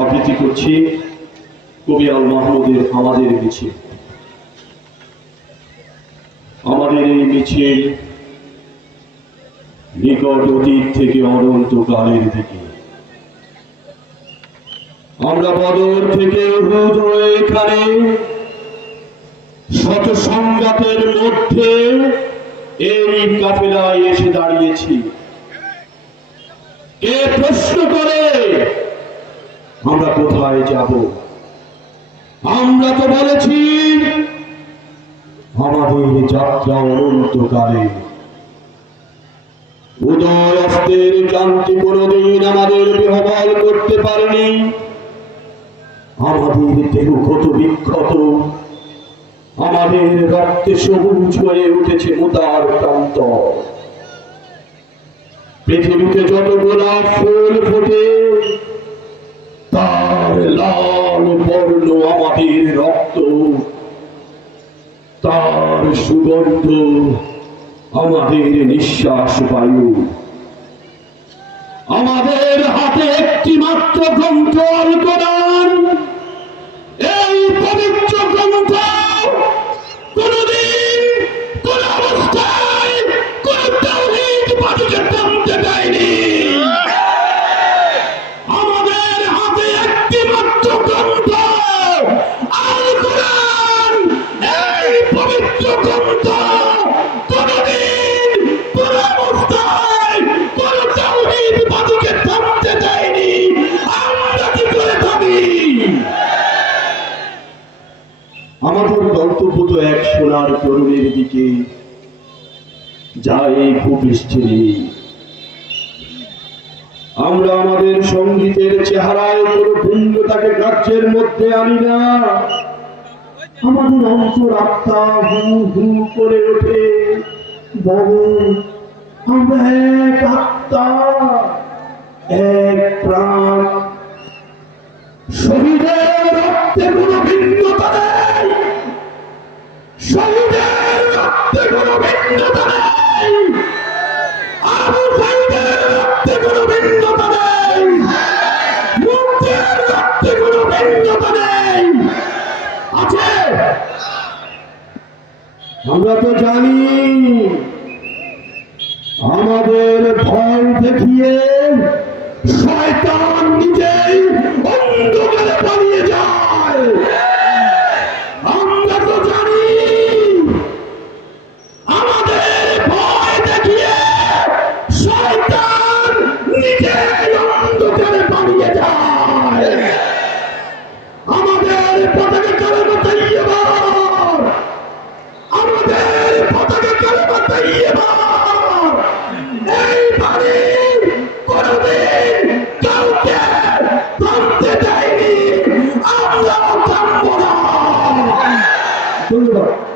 আবৃত্তি করছি কবি আল মাহমুদের আমাদের মিছিল। আমাদের এই মিছিল নিকট অতীত থেকে অনন্তকালের দিকে। আমরা বদর থেকে উহুদ হয়ে এখানে শত সংঘাতের মধ্যে এই কাফেলায় এসে দাঁড়িয়েছি। কে প্রশ্ন করে আমরা কোথায় যাব? আমরা তো বলেছি আমাদের যাত্রা অনন্তকালে। উদয় অস্তের ক্লান্তি কোনদিন আমাদের বিহবল করতে পারেনি। আমাদের দেহ ক্ষত বিক্ষত, আমাদের রক্তে সবুজ হয়ে উঠেছে মুতার প্রান্ত। পৃথিবীতে যত গোলাপ ফুল ফোটে তার লাল বর্ণ আমাদের রক্ত, তার সুগন্ধ আমাদের নিঃশ্বাস বায়ু। আমাদের হাতে একটি মাত্র গ্রন্থ আল কোরআন। এই পবিত্র গ্রন্থ কোনদিন কোন অবস্থায় কোন তাওহীদবাদীকে থামতে দেয়নি। আমাদের হাতে একটি মাত্র গ্রন্থ আল কোরআন। এই পবিত্র গ্রন্থ কোনদিন কোন অবস্থায় কোন তাওহীদবাদীকে থামতে দেয়নি। আমরা কি করে থামি? আমাদের গন্তব্য তো এক সোনার তরুণের দিকে, যায় ভূপৃষ্ঠে নেই। আমরা আমাদের সঙ্গীতের চেহারায় কোনো ভিন্নতাকে গ্রাহ্যের মধ্যে আনি না। আমাদের অন্তর আত্মা হু হু করে ওঠে, বলে আমরা এক আত্মা, এক প্রাণ। শহীদের রক্তে কোনো ভিন্নতা নেই, শহীদের রক্তে কোনো ভিন্নতা নেই, আবু সাঈদের রক্তে কোনো ভিন্নতা নেই, মুক্তির রক্তে কোনো ভিন্নতা নেই। আছে, আমরা তো জানি আমাদের ভয় দেখিয়ে শয়তান নিজেই অন্ধকারে পালিয়ে যায়। আমরা তো জানি আমাদের ভয় দেখিয়ে শয়তান নিজেই অন্ধকারে পালিয়ে যায়। আমাদের পতাকা কালেমা তাইয়্যিবা, আমাদের পতাকা কালেমা তাইয়্যিবা এই বাড়ি কোনদিন কাউকে থামতে দেয়নি। আমরা থামবো না। ধন্যবাদ।